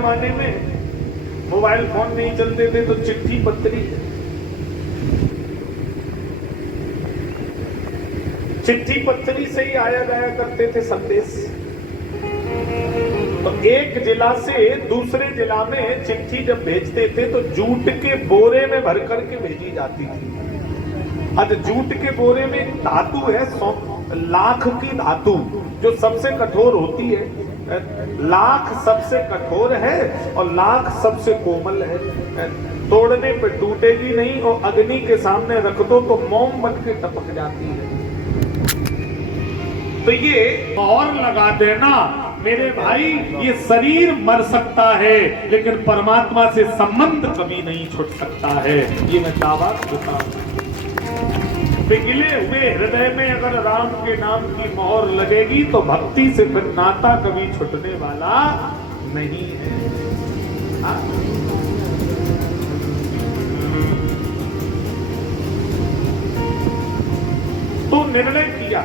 जमाने में mobile phone नहीं चलते थे तो चिट्ठी पत्री, चिट्ठी पत्री से ही आया जाया करते थे संदेश। तो एक जिला से दूसरे जिला में चिट्ठी जब भेजते थे तो जूट के बोरे में भर करके भेजी जाती थी। अब जूट के बोरे में धातु है लाख की धातु, जो सबसे कठोर होती है। लाख सबसे कठोर है और लाख सबसे कोमल है, तोड़ने पे टूटेगी नहीं और अग्नि के सामने रख दो तो मोम बन के टपक जाती है। तो ये और लगा देना मेरे भाई, ये शरीर मर सकता है लेकिन परमात्मा से संबंध कभी नहीं छूट सकता है। ये मैं दावा करता हूं। पिघले हुए हृदय में अगर राम के नाम की मोहर लगेगी तो भक्ति से फिर नाता कभी छूटने वाला नहीं है। तो निर्णय किया,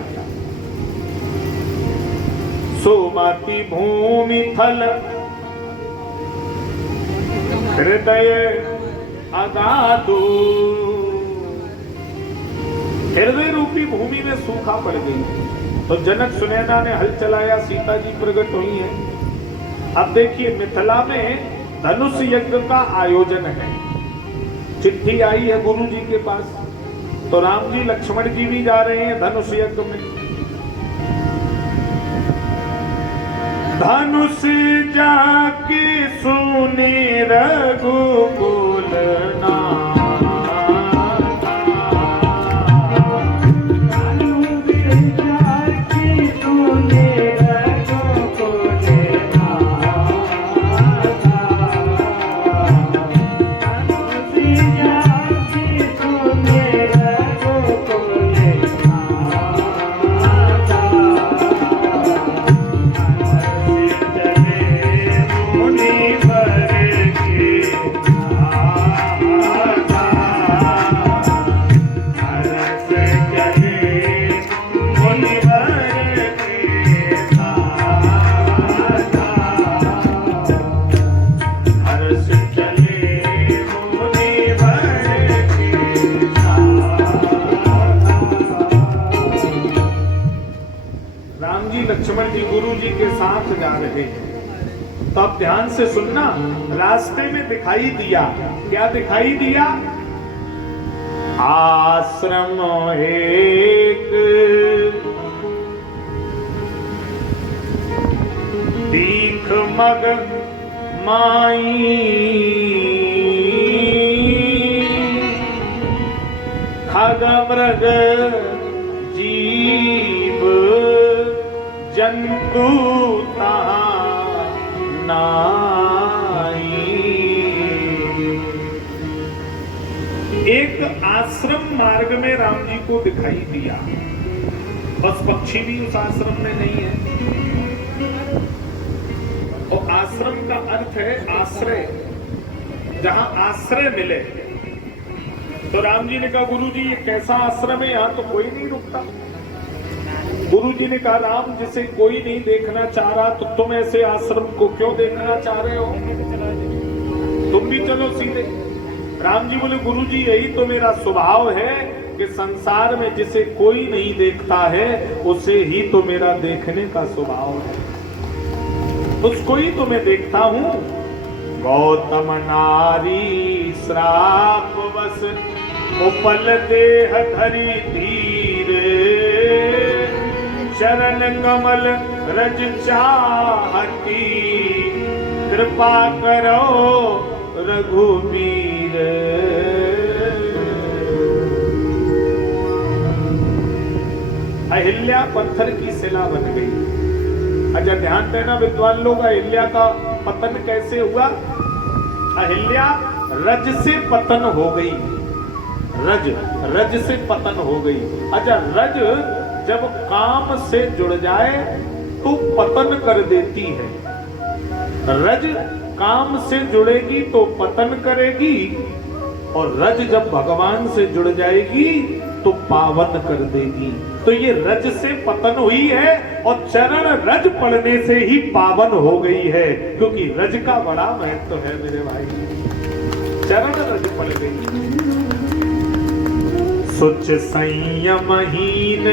सोमाति भूमि थल हृदय अगाधो। हृदय रूपी भूमि में सूखा पड़ गई तो जनक सुनैना ने हल चलाया, सीता जी प्रकट हुई हैं। अब देखिए मिथिला में धनुष यज्ञ का आयोजन है। चिट्ठी आई है गुरु जी के पास, तो राम जी लक्ष्मण जी भी जा रहे हैं धनुष यज्ञ में। धनुष जाके सुने रघुकुल नाम, लक्ष्मण जी गुरु जी के साथ जा रहे हैं। तो अब ध्यान से सुनना, रास्ते में दिखाई दिया, क्या दिखाई दिया? आश्रम एक दीख मग माई, खग मृग जीव जंतु नाई। एक आश्रम मार्ग में राम जी को दिखाई दिया, बस पक्षी भी उस आश्रम में नहीं है। और आश्रम का अर्थ है आश्रय, जहां आश्रय मिले। तो राम जी ने कहा गुरु जी ये कैसा आश्रम है, यहां तो कोई नहीं रुकता। गुरु जी ने कहा राम जिसे कोई नहीं देखना चाह रहा तो तुम ऐसे आश्रम को क्यों देखना चाह रहे हो, तुम भी चलो सीधे। राम जी बोले गुरु जी यही तो मेरा स्वभाव है कि संसार में जिसे कोई नहीं देखता है उसे ही तो मेरा देखने का स्वभाव है, उसको ही तो मैं देखता हूं। गौतम नारी श्राप बस उपल देह धरी धीर, चरण कमल रज चाहती, कृपा करो रघुवीर। अहिल्या पत्थर की शिला बन गई। अच्छा ध्यान देना विद्वान लोग, अहिल्या का पतन कैसे हुआ? अहिल्या रज से पतन हो गई, रज से पतन हो गई। अच्छा रज जब काम से जुड़ जाए तो पतन कर देती है। रज काम से जुड़ेगी तो पतन करेगी, और रज जब भगवान से जुड़ जाएगी तो पावन कर देगी। तो ये रज से पतन हुई है और चरण रज पड़ने से ही पावन हो गई है, क्योंकि रज का बड़ा महत्व है मेरे भाई। चरण रज पड़ गई। सुच संयमहीन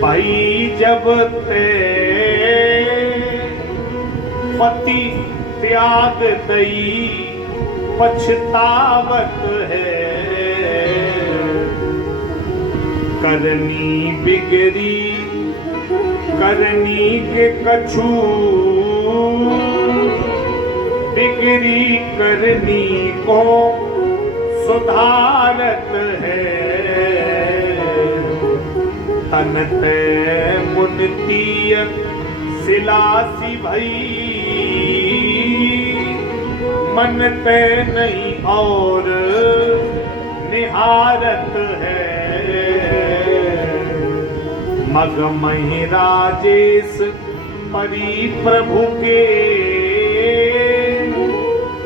भाई जब ते पति त्याग दई पछतावत है, करनी बिगड़ी करनी के कछु बिगड़ी करनी को सुधारत है, तन ते मुनतीय सिलासी भई मन ते नहीं और निहारत है, मग मही राजेश परी प्रभु के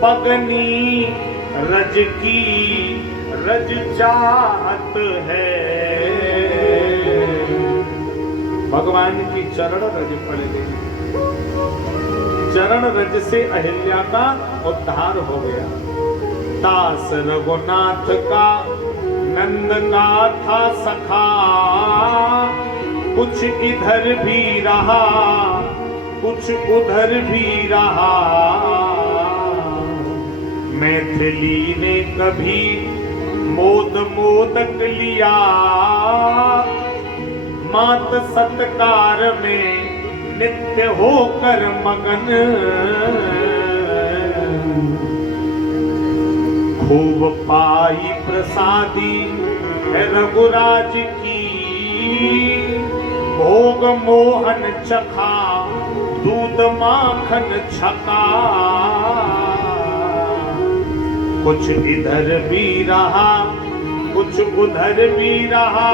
पगनी रज की रज चाहत है। भगवान की चरण रज पड़ गई। चरण रज से अहिल्या का उद्धार हो गया। दास रघुनाथ का नंद का था सखा, कुछ इधर भी रहा कुछ उधर भी रहा, मैथिली ने कभी मोद मोदक लिया, मात सत्कार में नित्य होकर मगन, खूब पाई प्रसादी है रघुराज की, भोग मोहन चखा दूध माखन छका, कुछ इधर भी रहा कुछ उधर भी रहा।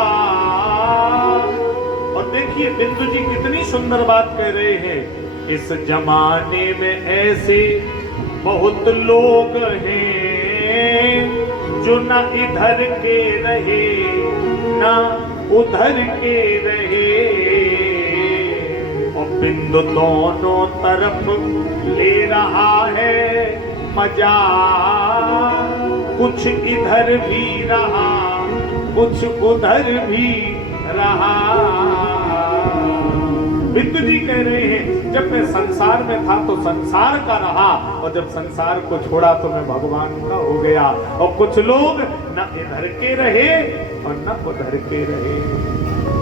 और देखिए बिंदु जी कितनी सुंदर बात कह रहे हैं। इस जमाने में ऐसे बहुत लोग हैं जो न इधर के रहे न उधर के रहे, और बिंदु दोनों तरफ ले रहा है मजा, कुछ इधर भी रहा कुछ उधर भी रहा। बिंदु जी कह रहे हैं जब मैं संसार में था तो संसार का रहा, और जब संसार को छोड़ा तो मैं भगवान का हो गया। और कुछ लोग न इधर के रहे और न उधर के रहे,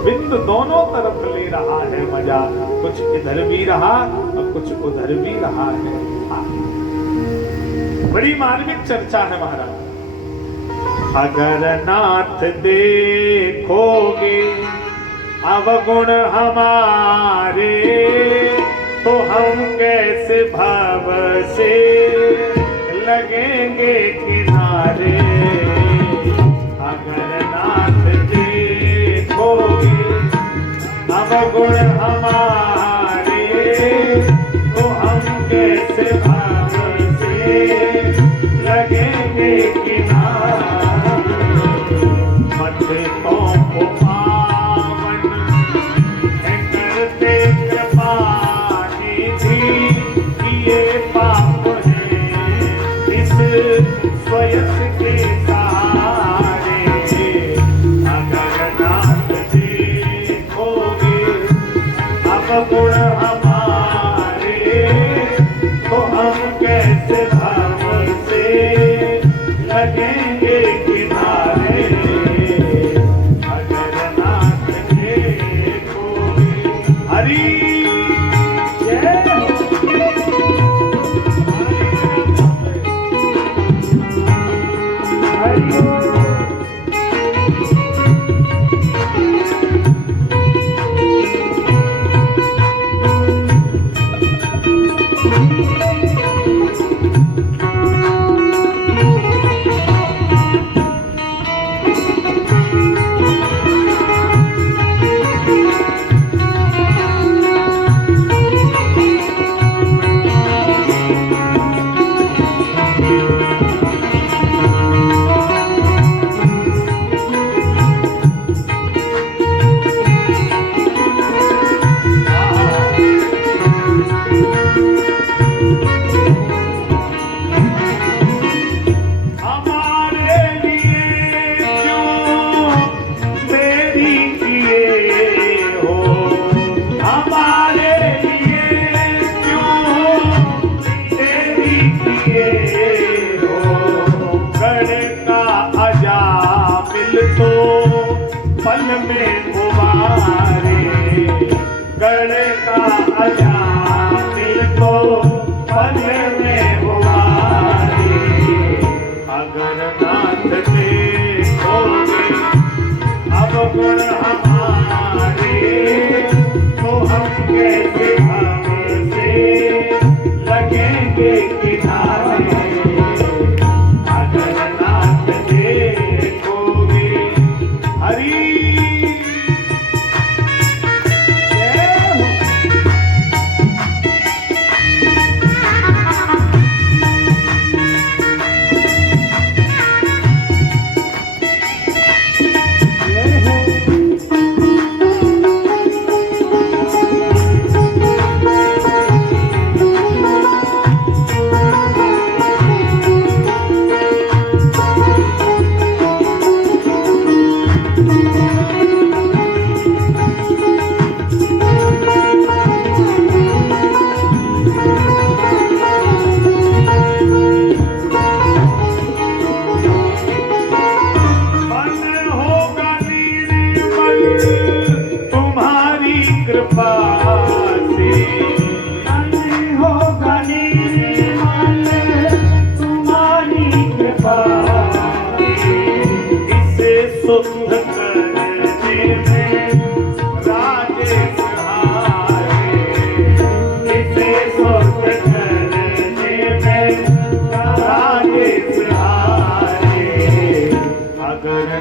बिंदु दोनों तरफ ले रहा है मजा, कुछ इधर भी रहा और कुछ उधर भी रहा है। बड़ी मार्मिक चर्चा है महाराज। अगर नाथ देखोगे अवगुण हमारे, तो हम कैसे भाव से लगेंगे किनारे। अगर नाथ देखोगे अवगुण हमारे, तो हम कैसे भाव से लगेंगे किनारे। मत तो पावन करते कृपानी थी, किए पाप हैं इस स्वयं के सहारे। अगर नाथ देखोगे अब लगेंगे किनारे, अगर नाथ देखोगे हरि।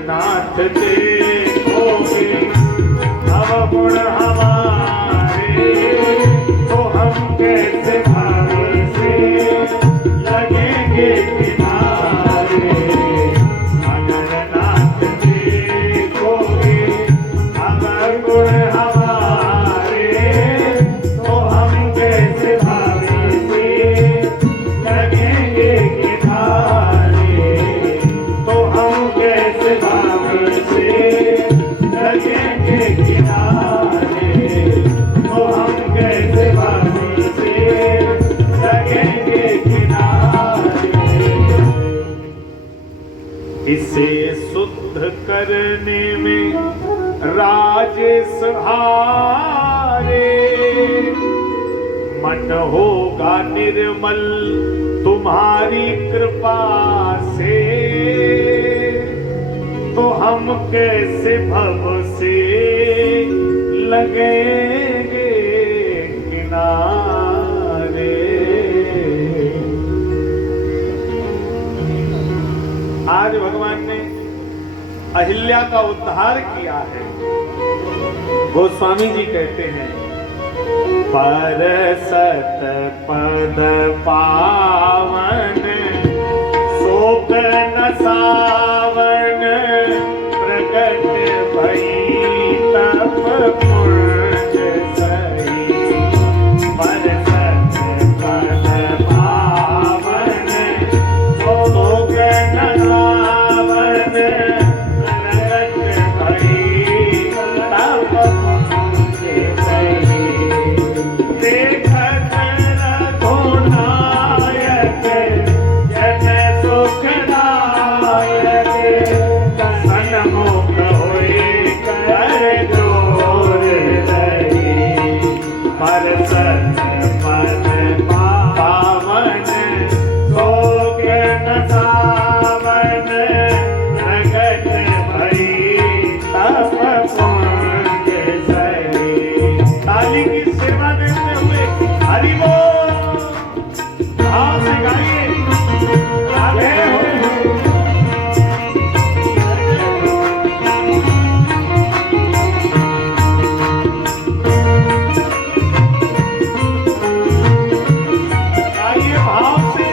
नाथ देखोगे अवगुण हमारे, तो हम कैसे भावे से लगेंगे किनारे। अगर नाथ देखोगे अवगुण हमारे, तो हम कैसे भावे से लगेंगे किनारे। तो हम कैसे भावे से लगेंगे किनारे, तो हम कैसे भावे से लगेंगे किनारे। इसे शुद्ध करने में राजेश हारे, मन होगा निर्मल तुम्हारी कृपा से, तो हम कैसे भव से लगेंगे किनारे। आज भगवान ने अहिल्या का उद्धार किया है। गोस्वामी जी कहते हैं, परसत पद पावन शोक न सावन, प्रकट भई तप पुंज सही। परसत पद पावन शोक न सावन, प्रकट भई तप पुंज सही। देखत रघुनायक जन सुखदायक, सन्मुख होए कर जोर रही। परसत पद पावन शोक न सावन, प्रकट भई तप पुंज सही। ताली की सेवा देते हुए हरि बोल भाव से गाइए। राधे हो गाइए भाव से।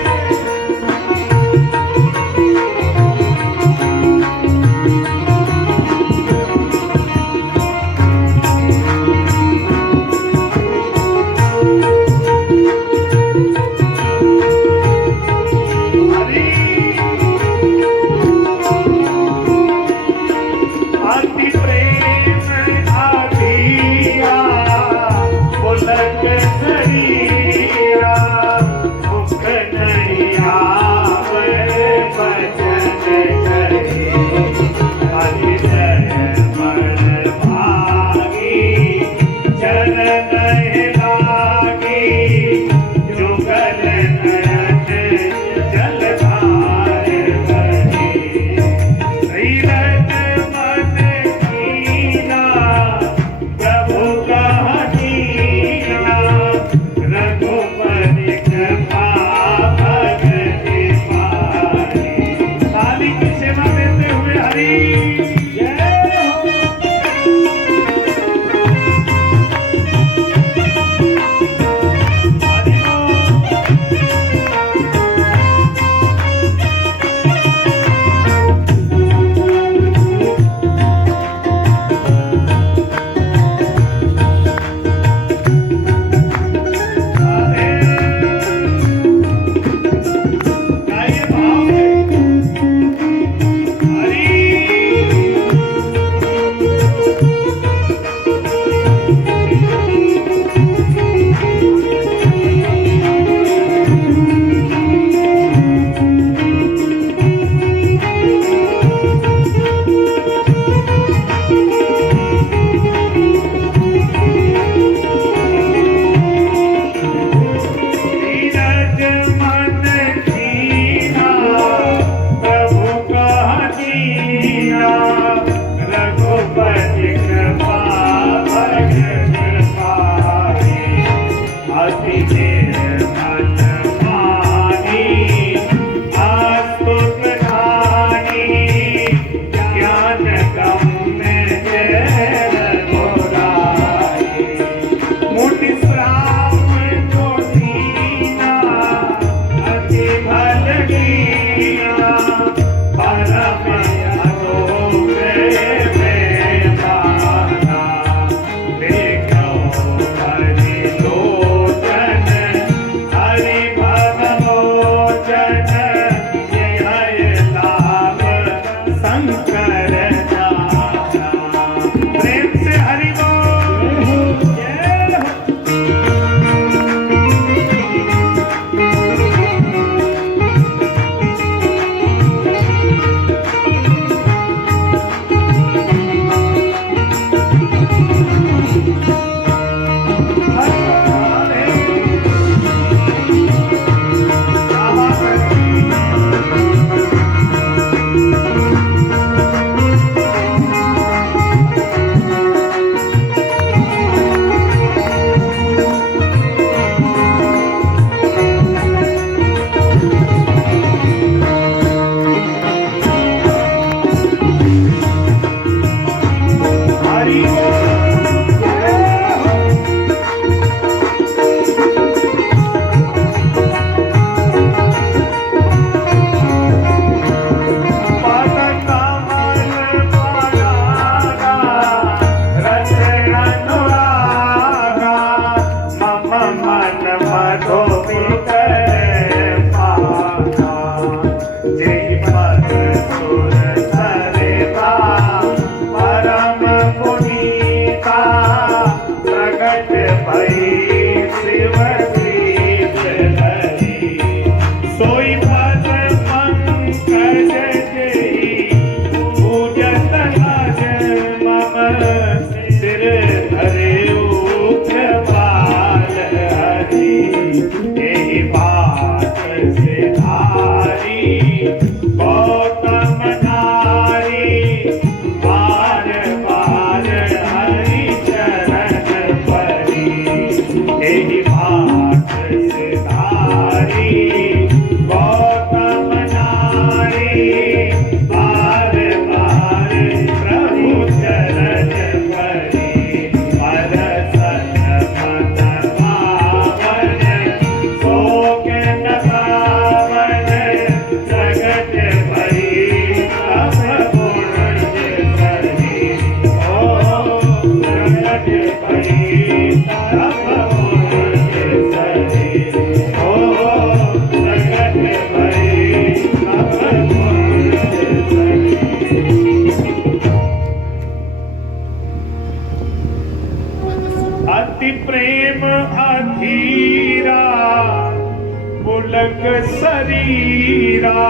पुलक शरीरा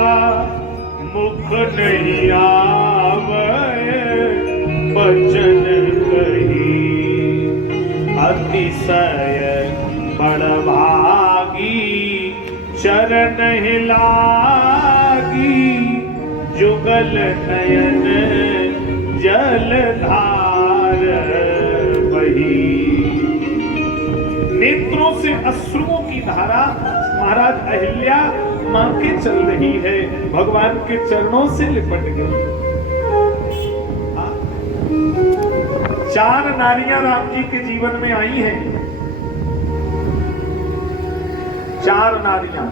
मुख नहीं आवे बचन कही अतिशय बड़भागी चरण लागी जुगल नयन जलधार बही। नेत्रों से अश्रुओं की धारा महाराज अहिल्या मां के चल रही है, भगवान के चरणों से लिपट गई। 4 नारियां राम जी के जीवन में आई हैं। 4 नारियां।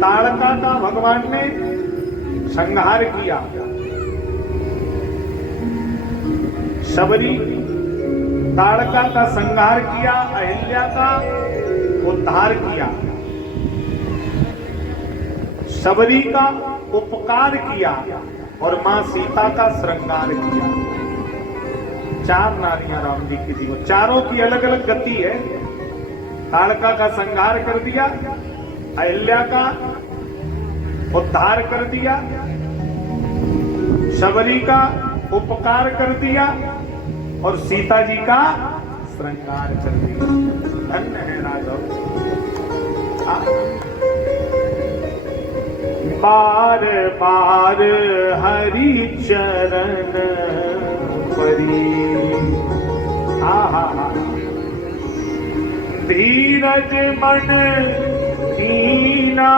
ताड़का का भगवान ने संहार किया, शबरी ताड़का का संहार किया, अहिल्या का उद्धार किया, शबरी का उपकार किया और मां सीता का श्रृंगार किया। 4 नारियां राम जी की जीवन, चारों की अलग अलग गति है। ताड़का का संहार कर दिया, अहिल्या का उद्धार कर दिया, शबरी का उपकार कर दिया और सीता जी का श्रृंगार कर दिया। धन्य है राघव। बार बार हरि चरण परी, धीरज मन कीना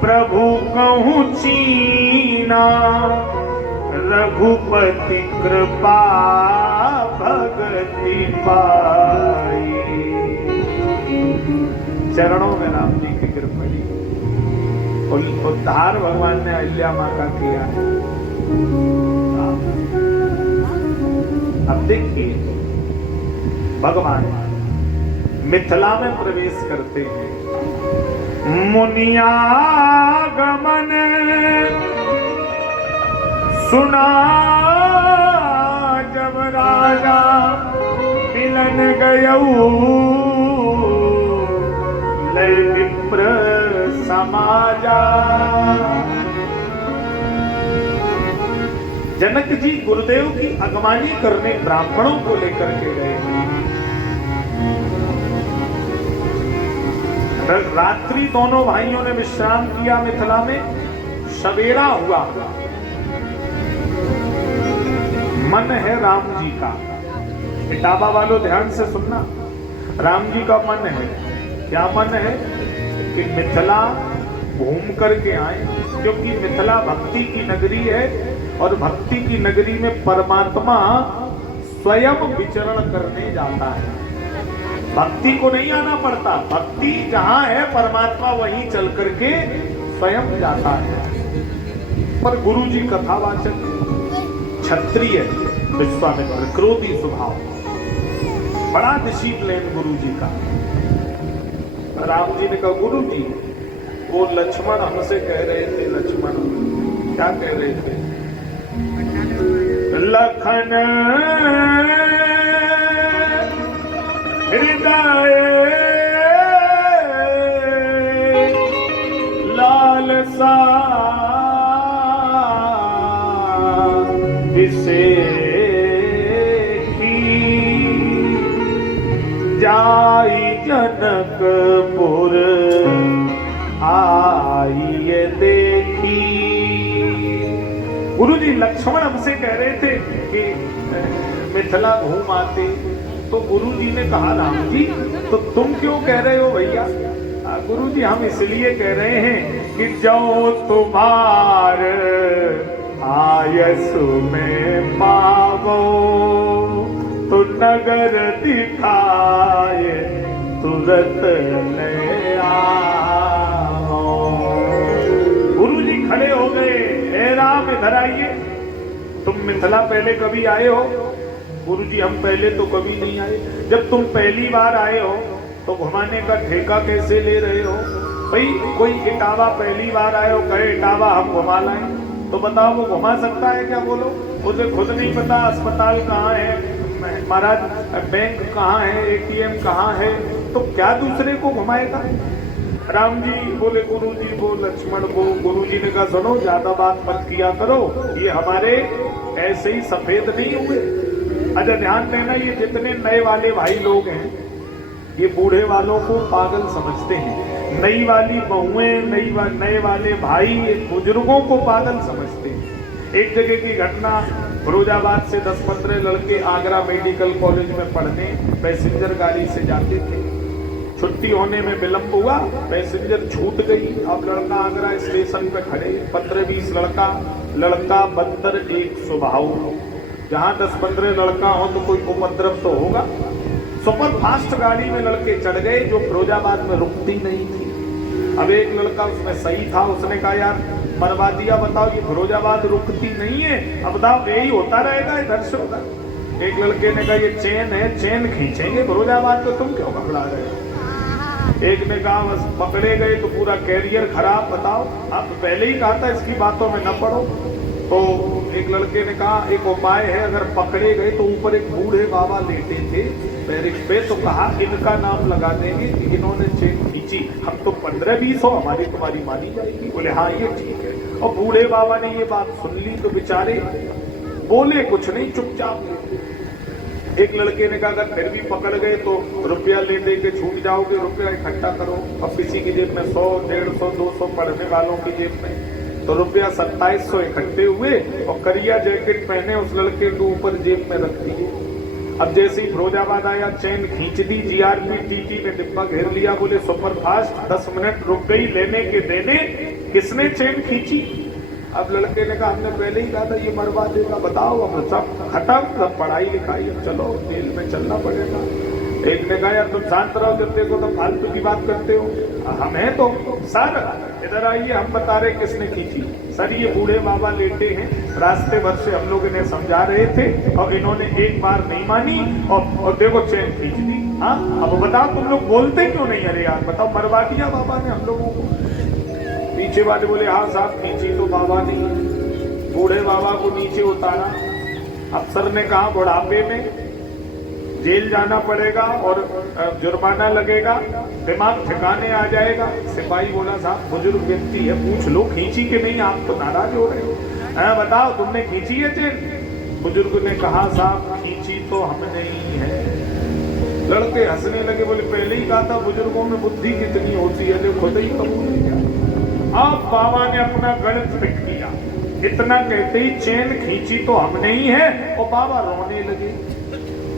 प्रभु कहूँ चीना रघुपति कृपा भगति पाई। चरणों में राम जी की कृपा ली, उद्धार भगवान ने अहिल्या मां का किया है। अब देखिए भगवान मिथिला में प्रवेश करते हैं। मुनियागमन सुना जब राजा मिलन गयऊ लय विप्र समाजा। जनक जी गुरुदेव की अगवानी करने ब्राह्मणों को लेकर के गए। रात्रि दोनों भाइयों ने विश्राम किया मिथिला में। सवेरा हुआ, मन है राम जी का। इटावा वालों ध्यान से सुनना, राम जी का मन है। क्या मन है? कि मिथिला घूम करके आए, क्योंकि मिथिला भक्ति की नगरी है और भक्ति की नगरी में परमात्मा स्वयं विचरण करने जाता है। भक्ति को नहीं आना पड़ता, भक्ति जहां है परमात्मा वहीं चल करके स्वयं जाता है। पर गुरु जी कथावाचक, क्षत्रिय, विश्वामित्र, क्रोधी स्वभाव, बड़ा डिसिप्लिन गुरु जी का। राम जी ने कहा गुरु जी वो लक्ष्मण हमसे कह रहे थे, लक्ष्मण क्या कह रहे थे? लखन हृदय लालसा विसेखी जाई जनकपुर आइए देखी। गुरु जी लक्ष्मण हमसे कह रहे थे कि मिथिला घूम आते, तो गुरु जी ने कहा राम जी तो तुम क्यों कह रहे हो भैया? गुरु जी हम इसलिए कह रहे हैं कि जो तुम्हार आयसु में पावो तो नगर दिखाए तुरंत ले आओ। गुरु जी खड़े हो गए, हे राम इधर आइए। तुम मिथिला पहले कभी आए हो? गुरु जी हम पहले तो कभी नहीं आए। जब तुम पहली बार आए हो तो घुमाने का ठेका कैसे ले रहे हो? भाई कोई इटावा पहली बार आए हो, कहे इटावा हम घुमा लाएं, तो बताओ वो घुमा सकता है क्या? बोलो, उसे खुद नहीं पता अस्पताल कहाँ है, महाराज बैंक कहाँ है, एटीएम कहाँ है, तो क्या दूसरे को घुमाएगा? राम जी बोले गुरु जी वो लक्ष्मण को, गुरु जी ने कहा सुनो ज्यादा बात मत किया करो, ये हमारे ऐसे ही सफेद नहीं हुए। अच्छा ध्यान देना, ये जितने नए वाले भाई लोग हैं ये बूढ़े वालों को पागल समझते हैं, नई वाली बहुएं नए वाले भाई बुजुर्गों को पागल समझते हैं। एक जगह की घटना, फिरोजाबाद से 10-15 लड़के आगरा मेडिकल कॉलेज में पढ़ने पैसेंजर गाड़ी से जाते थे। छुट्टी होने में विलंब हुआ, पैसेंजर छूट गई। अब लड़का आगरा स्टेशन पे खड़े, 15-20 लड़का बंदर एक स्वभाव। जहां 10-15 लड़का हो तो कोई उपद्रव तो होगा। सुपर फास्ट गाड़ी में लड़के चढ़ गए जो फिरोजाबाद में रुकती नहीं थी। अब एक लड़का उसमें सही था, उसने कहा यार मरवा दिया, बताओ ये फिरोजाबाद रुकती नहीं है, अब बताओ यही होता रहेगा इधर से उधर। एक लड़के ने कहा ये चेन है, चेन खींचेंगे फिरोजाबाद तो तुम क्यों घबरा रहे हो? एक ने कहा बस पकड़े गए तो पूरा कैरियर खराब, बताओ आप पहले ही कहा था इसकी बातों में न पड़ो। तो एक लड़के ने कहा एक उपाय है, अगर पकड़े गए तो ऊपर एक बूढ़े बाबा लेटे थे पैरिश पे, तो कहा इनका नाम लगा देंगे कि इन्होंने चेन खींची, हम तो 15-20 हो, हमारी तुम्हारी मानी जाएगी। बोले हाँ ये ठीक है। और बूढ़े बाबा ने ये बात सुन ली तो बेचारे बोले कुछ नहीं, चुपचाप। एक लड़के ने कहा अगर फिर भी पकड़ गए तो रुपया ले दे के छूट जाओगे, रुपया इकट्ठा करो। अब किसी की जेब में 100, 150, 200 पढ़ने वालों की जेब में तो रुपया 2700 इकट्ठे हुए और करिया जैकेट पहने उस लड़के के ऊपर जेब में रख दिए। अब जैसे ही फिरोजाबाद आया चेन खींच दी, जीआरपी टीटी ने डिब्बा घेर लिया। बोले सुपर फास्ट 10 मिनट रुक गई लेने के देने, किसने चेन खींची? अब लड़के ने कहा हमने पहले ही कहा था ये मरवा देगा, बताओ अब सब खत्म, सब पढ़ाई लिखाई, अब चलो जेल में चलना पड़ेगा। एक ने कहा यार तुम शांत रहो, जब देखो तो फालतू की बात करते हो, हम हैं तो सर इधर आइए, हम बता रहे किसने खींची। सर ये बूढ़े बाबा लेटे हैं, रास्ते भर से हम लोग इन्हें समझा रहे थे और इन्होंने एक बार नहीं मानी और देखो चेन खींच दी। हाँ अब बताओ तुम लोग बोलते क्यों नहीं? अरे यार बताओ मरवा दिया बाबा ने हम लोगों को। पीछे वाले बोले हाँ साहब खींची तो बाबा ने। बूढ़े बाबा को नीचे उतारा। अफसर ने कहा बुढ़ापे में जेल जाना पड़ेगा और जुर्माना लगेगा, दिमाग ठिकाने आ जाएगा। सिपाही बोला साहब बुजुर्ग व्यक्ति है, पूछ लो खींची कि नहीं, आप तो नाराज हो रहे हो, बताओ तुमने खींची है चेन? बुजुर्ग ने कहा साहब खींची तो हम नहीं है। लड़के हंसने लगे, बोले पहले ही कहा था बुजुर्गों में बुद्धि कितनी होती है, जो खुद ही कबूल किया। अब बाबा ने अपना गणित फिट किया, इतना कहते ही चेन खींची तो हम नहीं है और बाबा रोने लगे।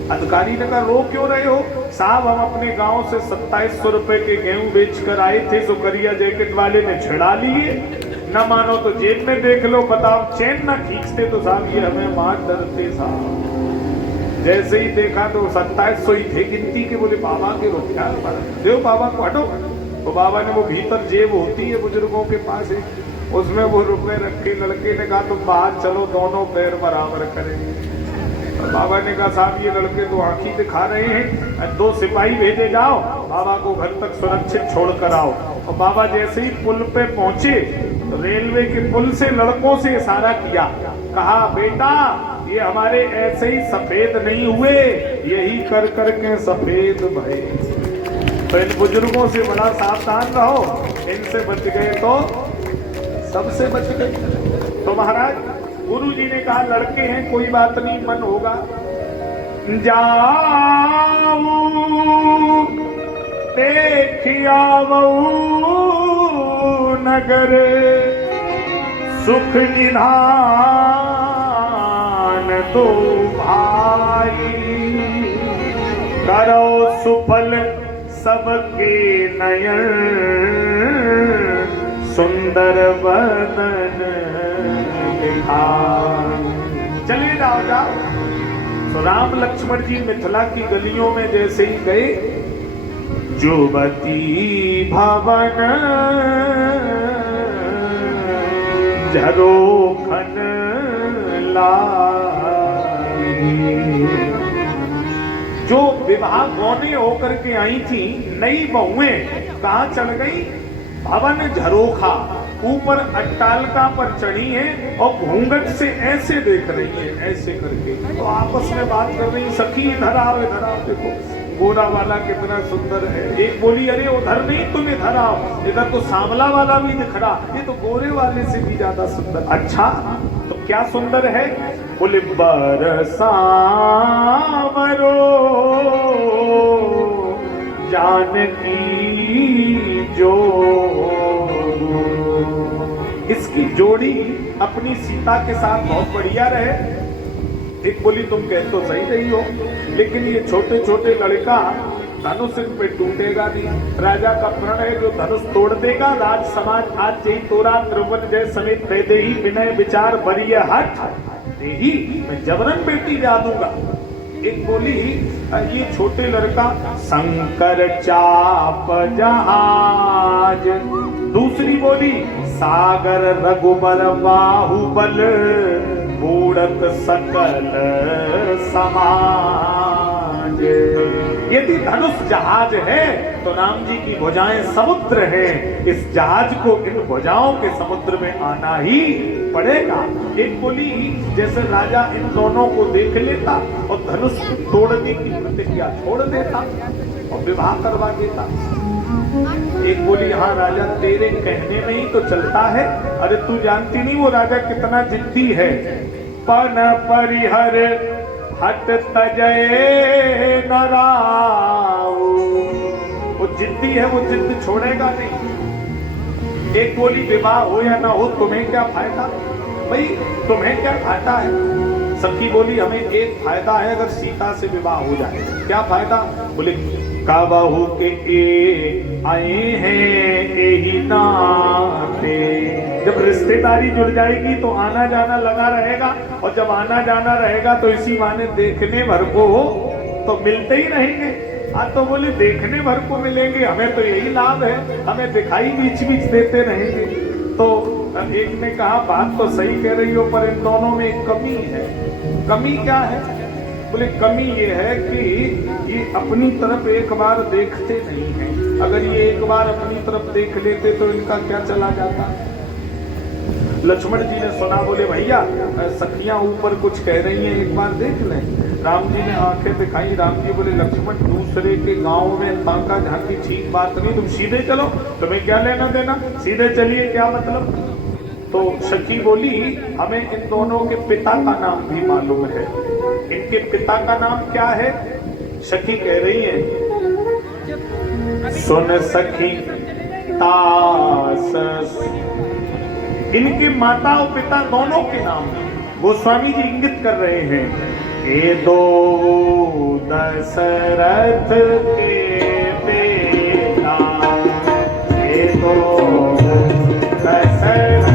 अधिकारी ने कहा रो क्यों रहे हो? साहब हम अपने गांव से 2700 रुपए के गेहूं बेचकर आए थे, तो करिया जैकेट वाले ने छिड़ा लिए, न मानो तो जेब में देख लो, बताओ चेन ना खींचते तो साहब ये हमें मार डरते साहब। जैसे ही देखा तो 2700 ही थे गिनती के। बोले बाबा के रुपया दो, बाबा को हटो। तो बाबा ने वो भीतर जेब होती है बुजुर्गों के पास है, उसमें वो रुपए रखे। लड़के ने कहा तुम बाहर चलो, दोनों पैर बराबर करेंगे। बाबा ने कहा साहब ये लड़के तो आंखी दिखा रहे हैं, 2 सिपाही भेजे जाओ, बाबा को घर तक सुरक्षित छोड़ कर आओ। और बाबा जैसे ही पुल पे पहुंचे तो रेलवे के पुल से लड़कों से इशारा किया, कहा बेटा ये हमारे ऐसे ही सफेद नहीं हुए, यही कर करके सफेद भये। तो इन बुजुर्गों से बड़ा सावधान रहो, इनसे बच गए तो सबसे बच गए। तो महाराज गुरु जी ने कहा लड़के हैं कोई बात नहीं, मन होगा। जाओ देखिया नगर सुख निधान दो भाई, करो सुफल सबके नयन सुंदर बदन। चलिए जाओ। तो राम लक्ष्मण जी मिथिला की गलियों में जैसे ही गए, जुबती भवन झरोखन लाई। जो विवाह गौने होकर के आई थी नई बहुएं कहाँ चढ़ गई? भवन झरोखा, ऊपर अट्टालका पर चढ़ी है और घूंघट से ऐसे देख रही है, ऐसे करके। तो आपस में बात कर रही, सखी इधर आओ देखो। गोरा वाला कितना सुंदर है। एक बोली अरे उधर नहीं तुम इधर आओ, इधर तो सांवला वाला भी दिख रहा, ये तो गोरे वाले से भी ज्यादा सुंदर। अच्छा तो क्या सुंदर है? बोले बरसावरो जानकी जो, इसकी जोड़ी अपनी सीता के साथ बहुत बढ़िया रहे। एक बोली तुम कह तो सही रही हो, लेकिन ये छोटे छोटे लड़का धनुष इन पे टूटेगा नहीं। राजा का प्रण है जो धनुष तोड़ देगा, राज समाज आज जय तोरा त्रिभुवन जय समेत दे ही विनय विचार बरिय हट ही, मैं जबरन बेटी जा दूंगा। एक बोली ये छोटे लड़का शंकर चाप जहाज, दूसरी बोली सागर रघुबर बाहुबल बूढ़त सकल समाज। यदि धनुष जहाज है तो राम जी की भुजाएं समुद्र हैं, इस जहाज को इन भुजाओं के समुद्र में आना ही पड़ेगा। एक बोली जैसे राजा इन दोनों को देख लेता और धनुष तोड़ने की प्रतिज्ञा छोड़ देता और विवाह करवा देता। एक बोली हाँ राजा तेरे कहने में ही तो चलता है, अरे तू जानती नहीं वो राजा कितना जिद्दी है। पन परिहर हट तजय नराऊ, वो जिद्दी है, वो जिद छोड़ेगा नहीं। एक बोली विवाह हो या ना हो तुम्हें क्या फायदा, भाई तुम्हें क्या फायदा है। सखी बोली हमें एक फायदा है, अगर सीता से विवाह हो जाए। क्या फायदा? बोले काबहू के आए हैं यही नाते, जब रिश्तेदारी जुड़ जाएगी तो आना जाना लगा रहेगा, और जब आना जाना रहेगा तो इसी माने देखने भर को तो मिलते ही रहेंगे। आज तो बोले देखने भर को मिलेंगे, हमें तो यही लाभ है, हमें दिखाई बीच बीच देते रहेंगे। तो एक ने कहा बात तो सही कह रही हो, पर इन दोनों में एक कमी है। कमी क्या है? बोले कमी ये है कि ये अपनी तरफ एक बार देखते नहीं हैं। अगर ये एक बार अपनी तरफ देख लेते तो इनका क्या चला जाता। लक्ष्मण जी ने सुना, बोले भैया सखियां ऊपर कुछ कह रही हैं, एक बार देख लें। राम जी ने आंखें दिखाई। राम जी बोले लक्ष्मण दूसरे के गांव में ताका झांकी ठीक बात नहीं, तुम सीधे चलो, तुम्हें क्या लेना देना, सीधे चलिए, क्या मतलब। तो सखी बोली हमें इन दोनों के पिता का नाम भी मालूम है। इनके पिता का नाम क्या है? सखी कह रही है सुन सखी तास, इनके माता और पिता दोनों के नाम गोस्वामी जी इंगित कर रहे हैं। ये दो दशरथ के बेटा, ये दो दशरथ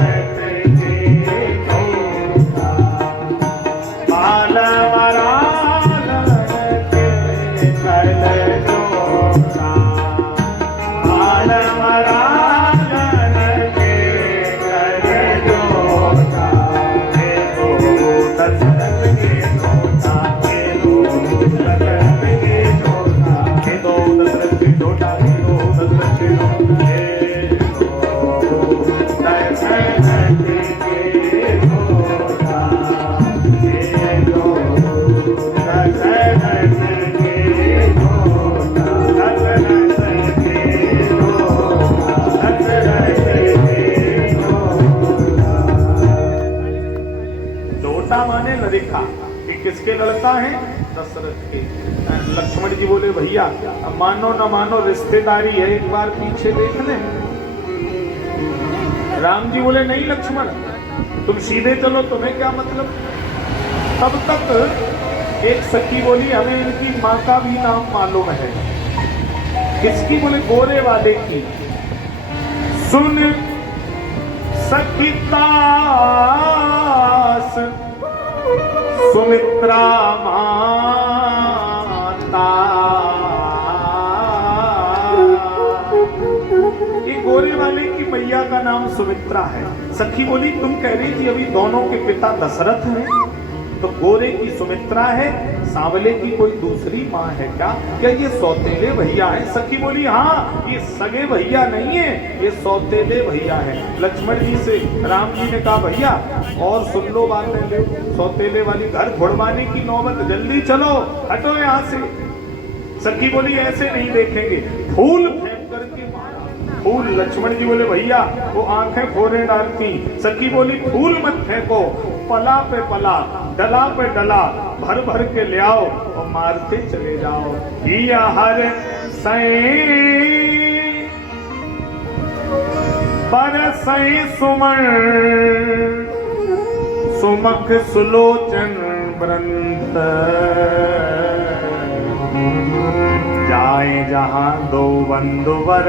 किसके लड़का है? दशरथ के। लक्ष्मण जी बोले भैया मानो न मानो रिश्तेदारी है, एक बार पीछे देख लें। राम जी बोले नहीं लक्ष्मण तुम सीधे चलो, तुम्हें क्या मतलब। तब तक एक सखी बोली हमें इनकी माँ का भी नाम मालूम है। किसकी? बोले गोरे वाले की। सुन सखी तास सुमित्रा माता, ये गोरे वाले की मैया का नाम सुमित्रा है। सखी बोली तुम कह रही थी अभी दोनों के पिता दशरथ हैं, तो गोरे की सुमित्रा है, सांवले की कोई दूसरी माँ है क्या ये सौतेले भैया हैं? सखी बोली हाँ ये सगे भैया नहीं है, ये सौतेले भैया हैं। लक्ष्मण जी से राम जी ने कहा भैया और सुन लो बातें, सौतेले वाली घर घुड़वाने की नौबत, जल्दी चलो हटो यहाँ से। सखी बोली ऐसे नहीं देखेंगे, फूल फेंक करके मारा। फूल, लक्ष्मण जी बोले भैया वो आंखें फोड़े डालती। सखी बोली फूल मत फेंको, पला पे पला, डला पे डला भर भर के ले आओ और मारते चले जाओ। किया हर सई बरसई सुमन, सुमक सुलोचन ब्रंत, जाए जहां दो बंधुवर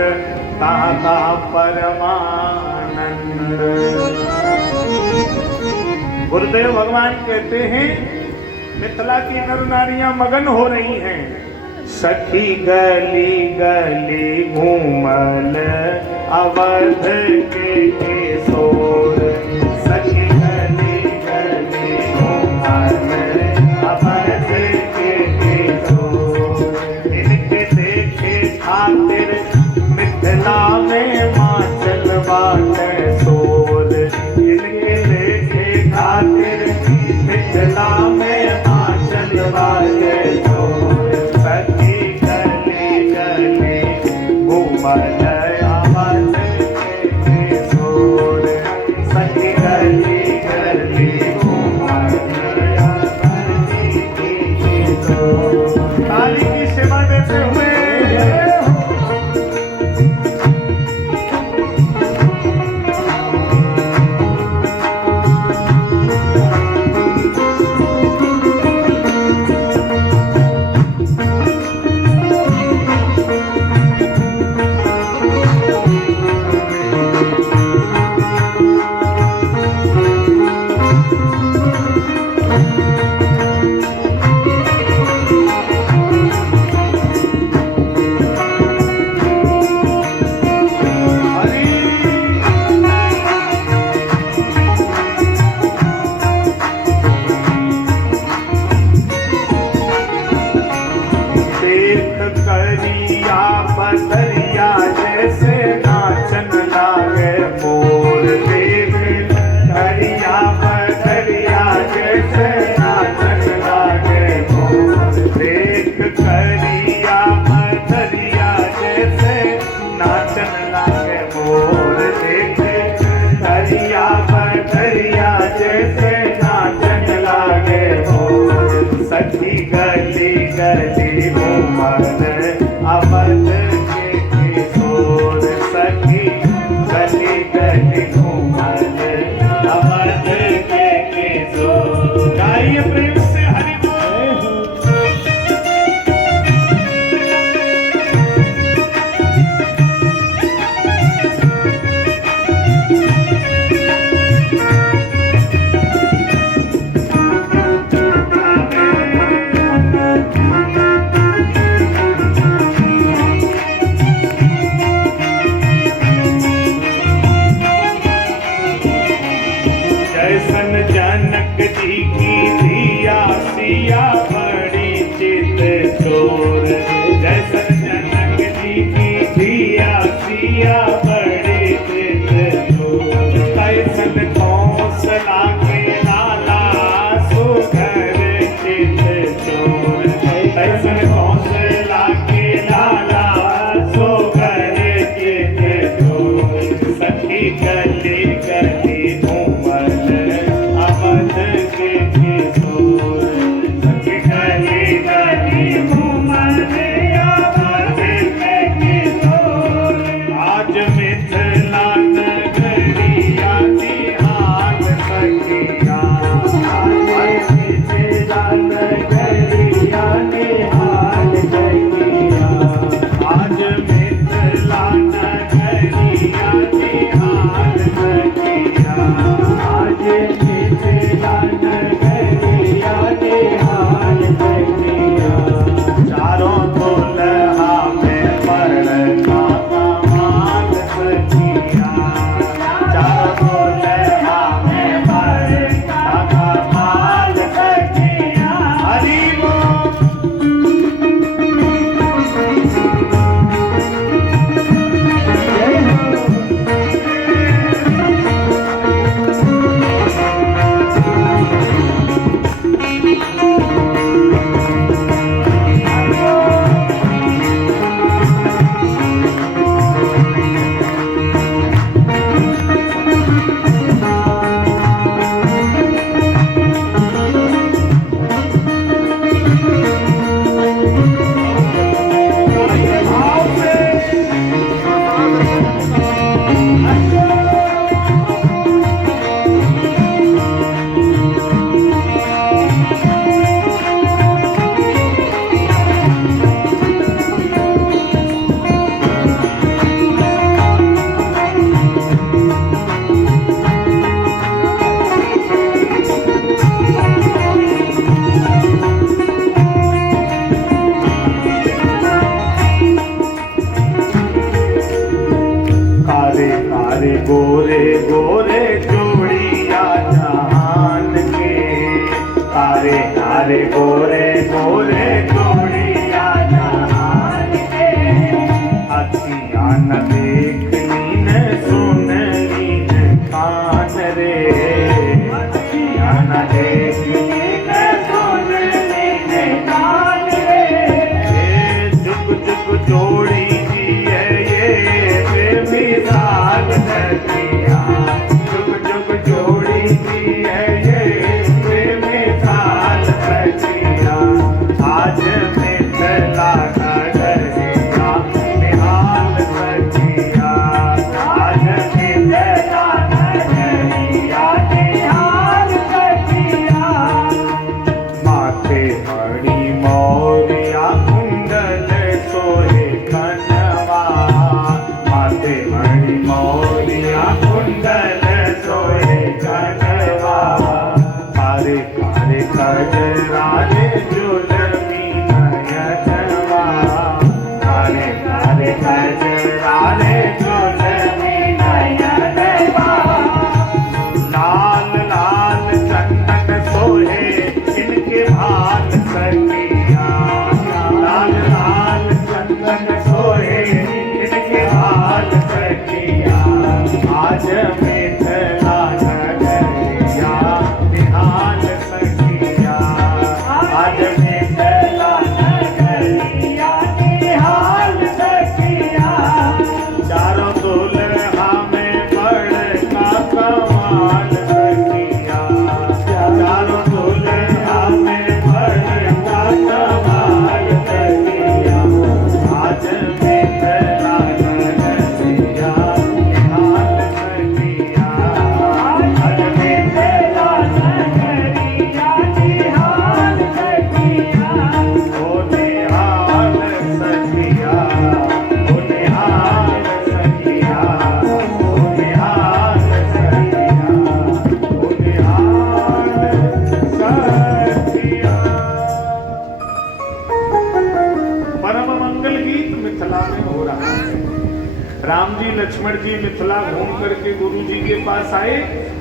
ताता परमानंद। गुरुदेव भगवान कहते हैं मिथिला की नर नारियां मगन हो रही हैं। सखी गली गली घूमल अवध के किशोर, सखी गली गली घूमल अवध के किशोर, इनके देखे खातिर मिथिला में माचल बाटे शोर, इनके देखे खातिर मिथिला में माचल बाटे शोर। सखी गली गली घूमल अवध के किशोर, सखी गली गली घूमल अवध के किशोर। काली की सेवा देते हुए तारे गोरे गोरे जोड़िया जहान के, तारे तारे गोरे गोरे जोड़िया जहान के, अखियाँ न देखनी न सुननी न कान रे, अखियाँ न देखनी न सुननी न कान रे, जुग जुग जोड़ी जुग जुग जोड़ी की है ये मिसाल सचिया, आज मिथिला नगरिया निहाल सचिया, आज मिथिला नगरिया निहाल सचिया, माथे मणि मौरिया कुंडल सोहे कनवा, माथे मणि मौरिया कुंडल सोहे कनवा, कारे कारे कजरारे जुलमी नयनवा, कारे कारे कजरारे जुलमी नयनवा, लाल लाल चंदन सोहे इनके भाल सखिया, लाल लाल चंदन सोहे इनके भाल सखिया, आज मिथिला नगरिया निहाल सखिया, आज मिथिला नगरिया निहाल सखिया, चारों दुल्हा में बड़का कमाल सखिया, चारों दुल्हा में बड़का कमाल सखिया, आज मिथिला नगरिया निहाल सखिया, आज मिथिला नगरिया निहाल सखिया, ओ निहाल सखिया, ओ निहाल सखिया, ओ निहाल सखिया, ओ निहाल सखिया। परम मंगल गीत मिथिला में हो रहा है। राम जी लक्ष्मण जी मिथिला घूम करके गुरु जी के पास आए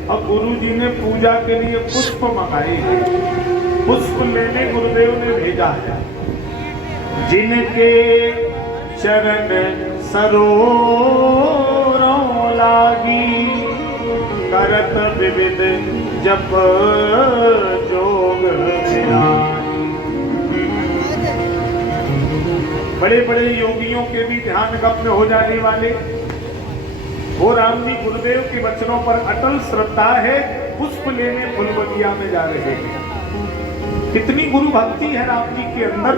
और गुरु जी ने पूजा के लिए पुष्प मंगाए, पुष्प लेने गुरुदेव ने भेजा है। जिनके चरण सरोरों लागी, करत विविध जप जोग ध्यान, बड़े बड़े योगियों के भी ध्यान गम्य हो जाने वाले वो राम जी गुरुदेव के वचनों पर अटल श्रद्धा है, पुष्प लेने फुलबगिया में जा रहे हैं। कितनी गुरु भक्ति है राम जी के अंदर।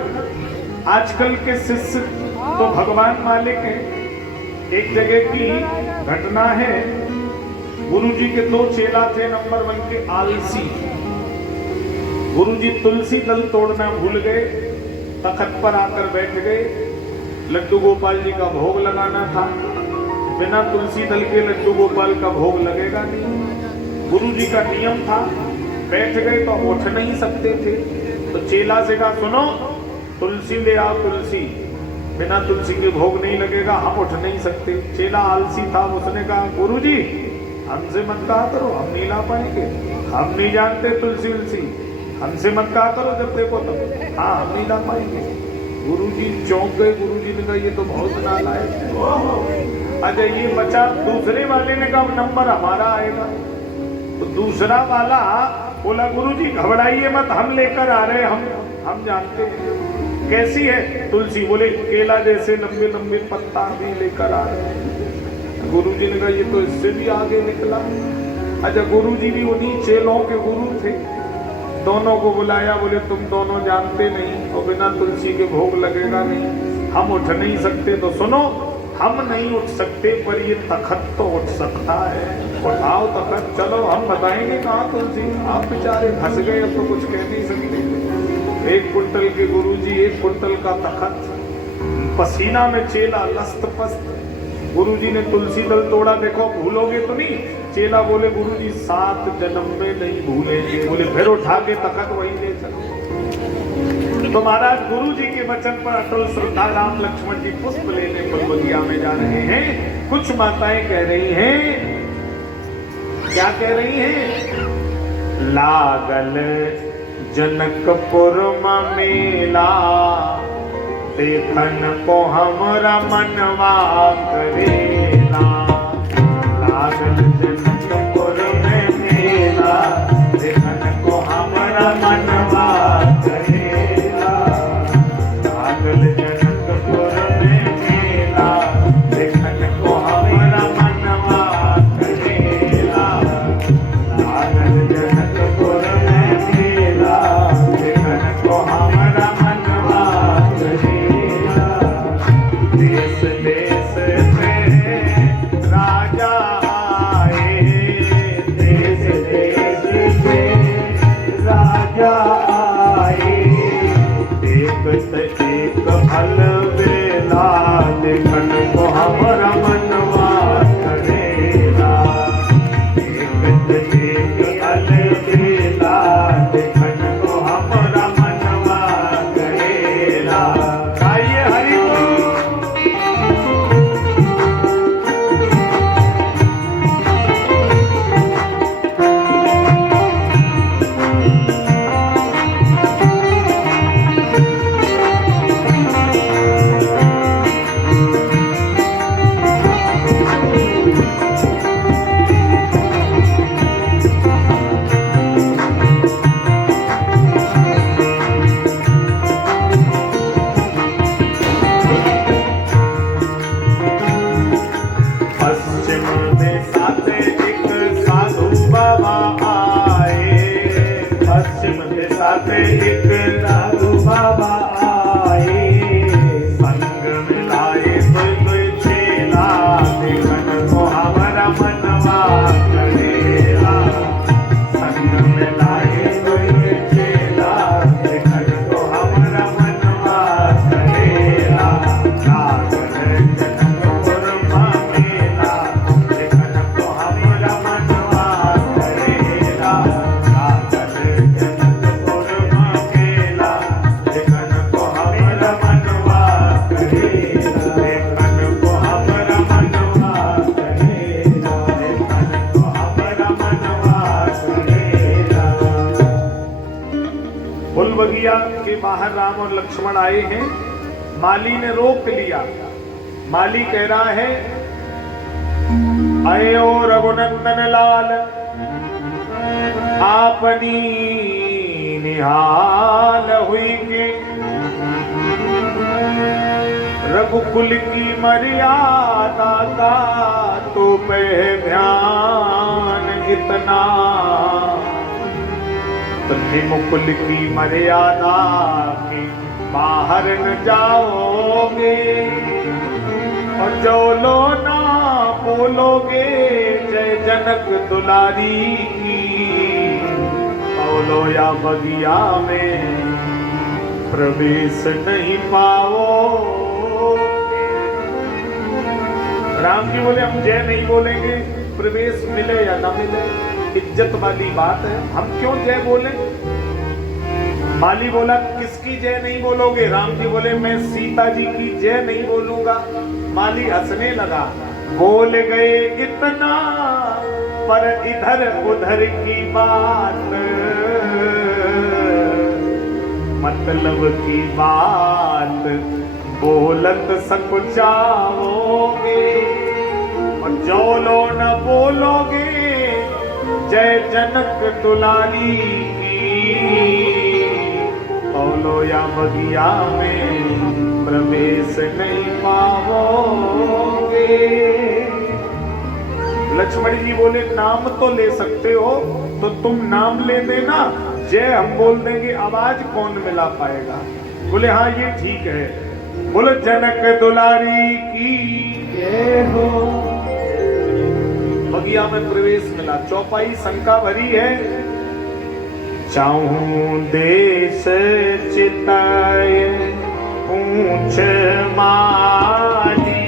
आजकल के शिष्य तो भगवान वाले के। एक जगह की घटना है, गुरु जी के दो चेला थे, नंबर 1 के आलसी। गुरु जी तुलसी दल तोड़ना भूल गए, तखत पर आकर बैठ गए। लड्डू गोपाल जी का भोग लगाना था, बिना तुलसी दल के लड्डू गोपाल का भोग लगेगा नहीं। गुरु जी का नियम था, बैठ गए तो उठ नहीं सकते थे। तो चेला से कहा, सुनो तुलसी ले आओ, तुलसी, बिना तुलसी के भोग नहीं लगेगा, हम उठ नहीं सकते। चेला आलसी था, उसने कहा गुरु जी हमसे मत कहा करो, हम नहीं ला पाएंगे, हम नहीं जानते तुलसी उलसी, हमसे मत कहा करो, जब देखो तो हाँ हम नहीं ला पाएंगे। गुरु जी चौंक गए। गुरु जी ने कहा ये तो बहुत नालायक है। अच्छा ये बचा, दूसरे वाले ने कहा नंबर हमारा आएगा। तो दूसरा वाला बोला गुरु जी घबराइए मत, हम लेकर आ रहे हैं, हम जानते हैं कैसी है तुलसी। बोले केला जैसे लंबे लंबे पत्ता भी लेकर आ रहे हैं। गुरु जी ने कहा ये तो इससे भी आगे निकला। अच्छा गुरु जी भी उन्हीं चेलों के गुरु थे। दोनों को बुलाया, बोले तुम दोनों जानते नहीं और बिना तुलसी के भोग लगेगा नहीं, हम उठ नहीं सकते। तो सुनो, हम नहीं उठ सकते पर ये तखत तो उठ सकता है, उठाओ तखत, चलो हम बताएंगे कहाँ तुलसी। आप बेचारे फंस गए, अब तो कुछ कह नहीं सकते। 1 कुंटल के गुरु जी, 1 कुंटल का तखत, पसीना में चेला लस्त पस्त। गुरु जी ने तुलसी दल तोड़ा, देखो भूलोगे तो नहीं। चेला बोले गुरु जी 7 जन्म में नहीं भूलेंगे। बोले फिर उठा के तखत वहीं ले चलो। तो महाराज गुरु जी के वचन पर अटल श्रद्धा, राम लक्ष्मण जी पुष्प लेने फुलबगिया में जा रहे हैं। कुछ माताएं कह रही हैं क्या कह रही हैं? लागल जनकपुर में मेला, देखन को हमरा मनवा करेला। लागल जनकपुर में मेला, देखन को हमरा मनवा करेला। लागल जनकपुर में मेला, देखन को हमरा मनवा करेला। लागल जनकपुर में मेला, देखन को हमरा मनवा करेला। देश देश से राजा आए, देश देश से राजा आए। एक अलबेला, देखन को हमरा मनवा करेला। एक अलबेला, देखन को हमरा मनवा करेला। गाइए हरि बोल। पश्चिम देशाते एक साधु बाबा आए, पश्चिम देशाते एक साधु बाबा आए। संग मिलाए कोई चेला, देखन को हमरा मनवा करेला। संग मिलाए कोई चेला, देखन को हमरा मनवा करेला। लागल जनकपुर में मेला, देखन को हमरा मनवा करेला। लागल जनकपुर में मेला, देखन को हमरा मनवा करेला। देखन को हमरा मनवा करेला, देखन को हमरा मनवा करेला। फूल बगिया के बाहर राम और लक्ष्मण आए हैं। माली ने रोक लिया। माली कह रहा है, आयो रघुनंदन लाल, आपनी निहाल हुई के। रघुकुल की मर्यादा का तो पे ध्यान इतना, मुकुल की मर्यादा की बाहर न जाओगे। और जो लो ना बोलोगे जय जनक दुलारी की, बोलो या बगिया में प्रवेश नहीं पाओगे। राम जी बोले हम जय नहीं बोलेंगे, प्रवेश मिले या ना मिले इज्जत वाली बात है, हम क्यों जय बोले। माली बोला किसकी जय नहीं बोलोगे? राम जी बोले मैं सीता जी की जय नहीं बोलूंगा। माली हंसने लगा, बोल गए इतना पर इधर उधर की बात, मतलब की बात बोलत सकुचाओगे। और जो लो न बोलोगे जय जनक दुलारी की, बोलो या बगिया में प्रवेश नहीं पाओगे। लक्ष्मण जी बोले नाम तो ले सकते हो तो तुम नाम ले देना, जय हम बोल देंगे, आवाज कौन मिला पाएगा। बोले हाँ ये ठीक है। बोले जनक दुलारी की जय हो। बगिया में प्रवेश मिला, चौपाई शंका भरी है। चाहूं देश चिताए पूछ माली,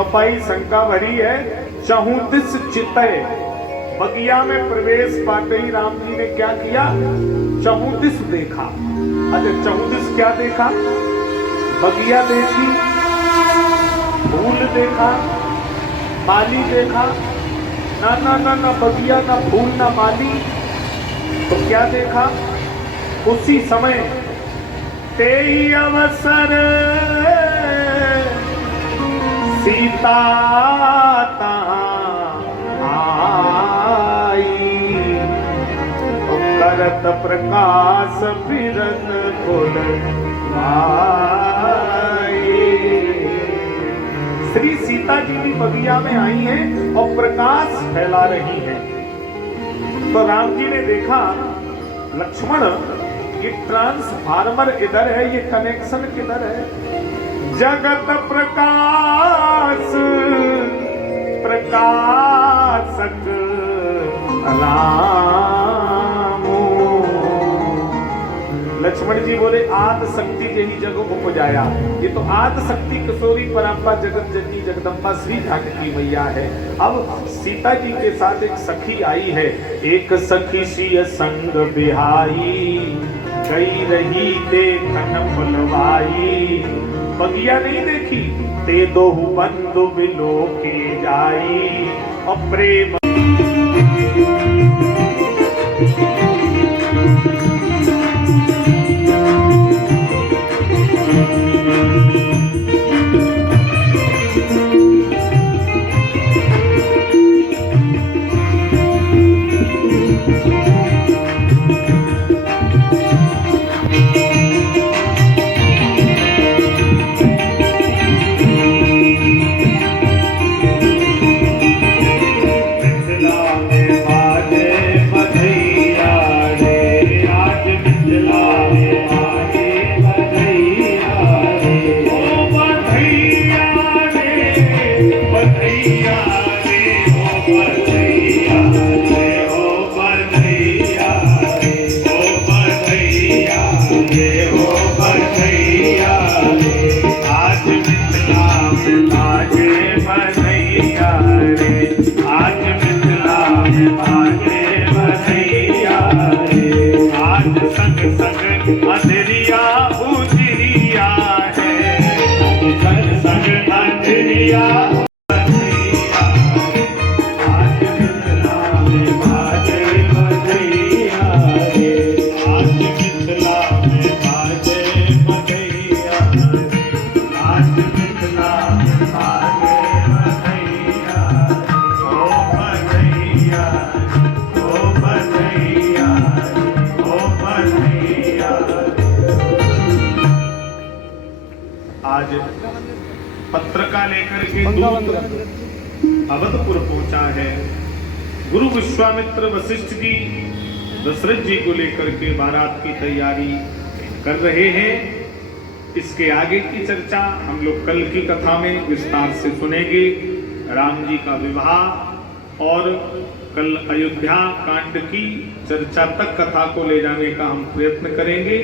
चौपाई शंका भरी है, चहुदिस चितय। बगिया में प्रवेश पाते ही राम जी ने क्या किया? चहुदिस देखा। अच्छा, चहुदिस क्या देखा? बगिया देखी, फूल देखा, माली देखा। ना ना ना ना बगिया, ना फूल, ना माली। तो क्या देखा? उसी समय तेई अवसर सीता आई, तो करत प्रकाश फिरत पुर आई। श्री सीता जी भी बगिया में आई हैं और प्रकाश फैला रही हैं। तो राम जी ने देखा, लक्ष्मण ये ट्रांसफार्मर इधर है, ये कनेक्शन किधर है? जगत प्रकाश प्रकाशक राम। लक्ष्मण जी बोले, आद शक्ति यही जग उपजाया। ये तो आद शक्ति किशोरी पराम्पा जगत जननी जगदम्बा श्री जानकी मैया है। अब सीता जी के साथ एक सखी आई है। एक सखी सिय संग बिहाई, गई रही देखन बुलवाई। बगिया नहीं देखी, ते दोहु बंधु बिलो के जाई, और प्रेम पत्रिका लेकर के अवधपुर पहुंचा है। गुरु विश्वामित्र वशिष्ठ जी दशरथ जी को लेकर के बारात की तैयारी कर रहे हैं। इसके आगे की चर्चा हम लोग कल की कथा में विस्तार से सुनेंगे। राम जी का विवाह और कल अयोध्या कांड की चर्चा तक कथा को ले जाने का हम प्रयत्न करेंगे।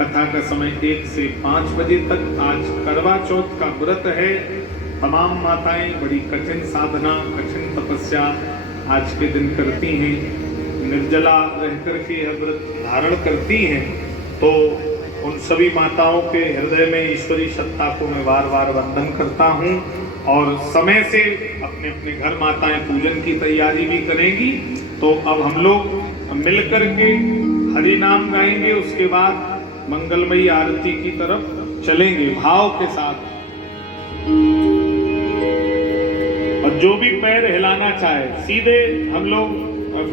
कथा का समय 1 से 5 बजे तक। आज करवा चौथ का व्रत है। तमाम माताएं बड़ी कठिन साधना, कठिन तपस्या आज के दिन करती हैं, निर्जला रह करके यह व्रत धारण करती हैं। तो उन सभी माताओं के हृदय में ईश्वरी सत्ता को मैं बार बार वंदन करता हूँ। और समय से अपने अपने घर माताएं पूजन की तैयारी भी करेंगी। तो अब हम लोग मिलकर के हरि नाम गाएंगे, उसके बाद मंगलमयी आरती की तरफ चलेंगे भाव के साथ। और जो भी पैर हिलाना चाहे सीधे हम लोग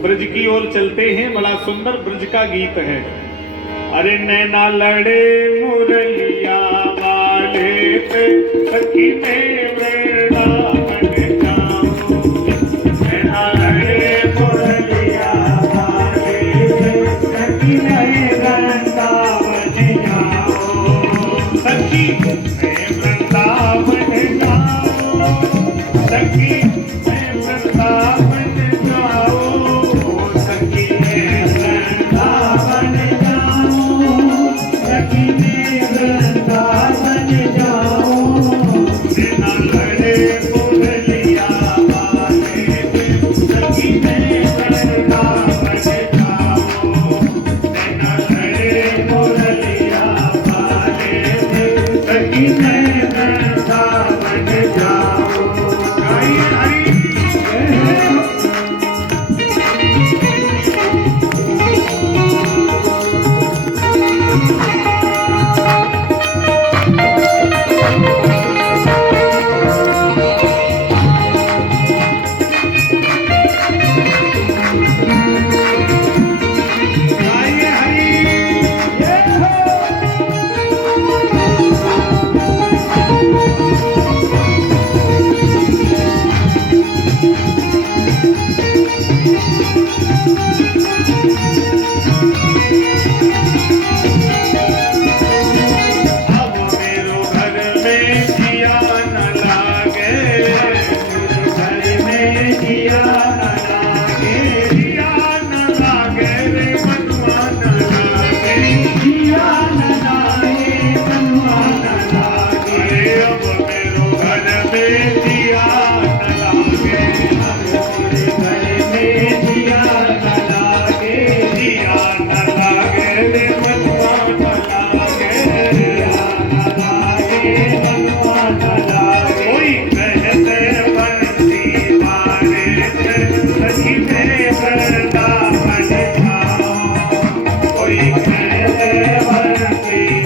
ब्रज की ओर चलते हैं। बड़ा सुंदर ब्रज का गीत है। अरे नैना लड़े मुरलिया वाले पे सखी में वृंदावन जाऊं। नैना लड़े मुरलिया वाले पे सखी में वृंदावन जाऊं। सखी में वृंदावन जाऊं। सखी में वृंदावन जाऊं। सखी में वृंदावन जाऊं। सखी में वृंदावन जाऊं। बिना लड़े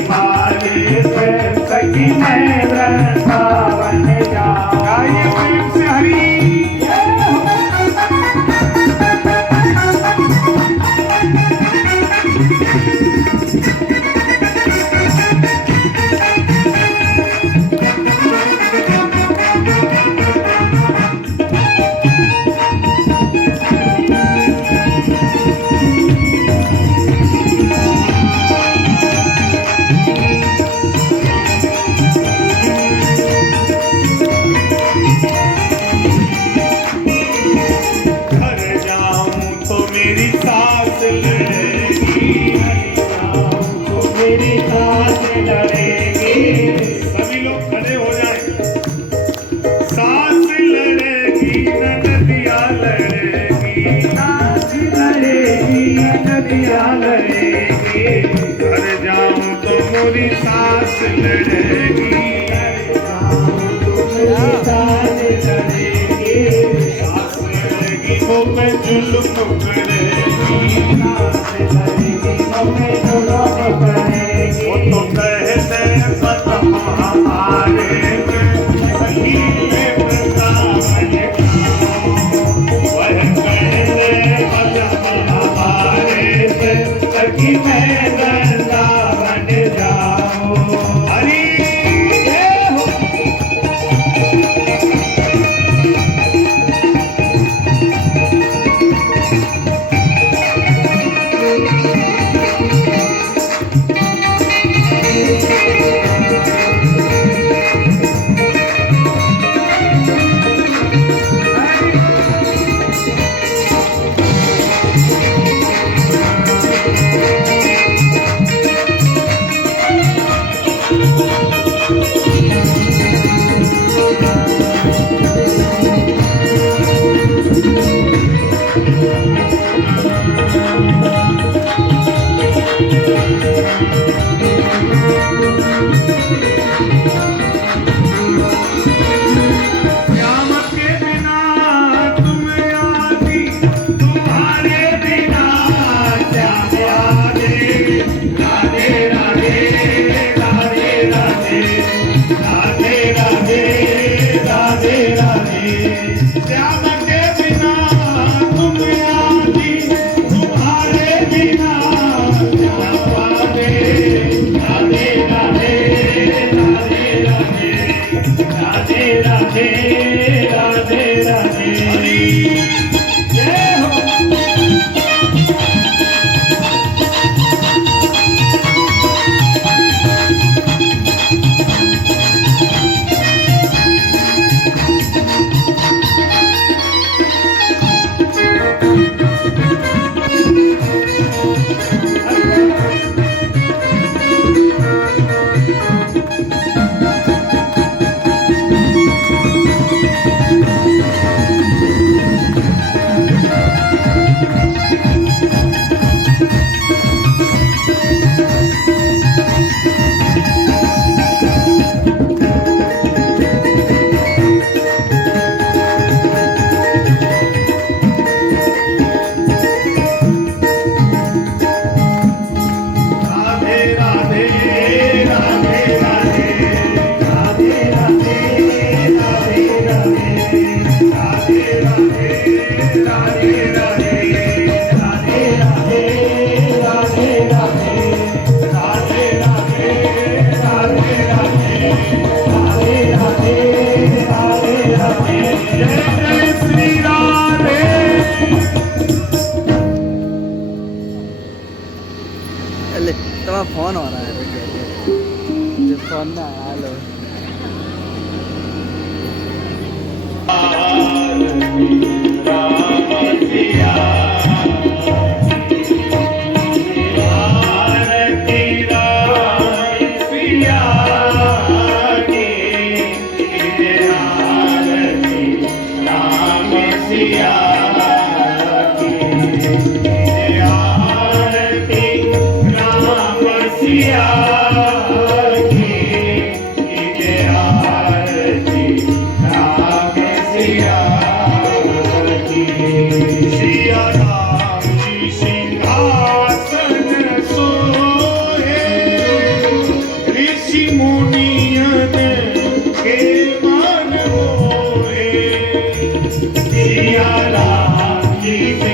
मारे पे सखी मैं वृंदावन जाऊं। गाइए प्रेम से हरि। सास लड़ेगी, सास लड़ेगी वो मैं जुल्म करेगी, वो तो कहते पदम हमारे सही में वृंदावन वह कहते पदम हमारे सखी में वृंदावन जाओ। हरि फोन हो रहा है फोन ना हेलो जी से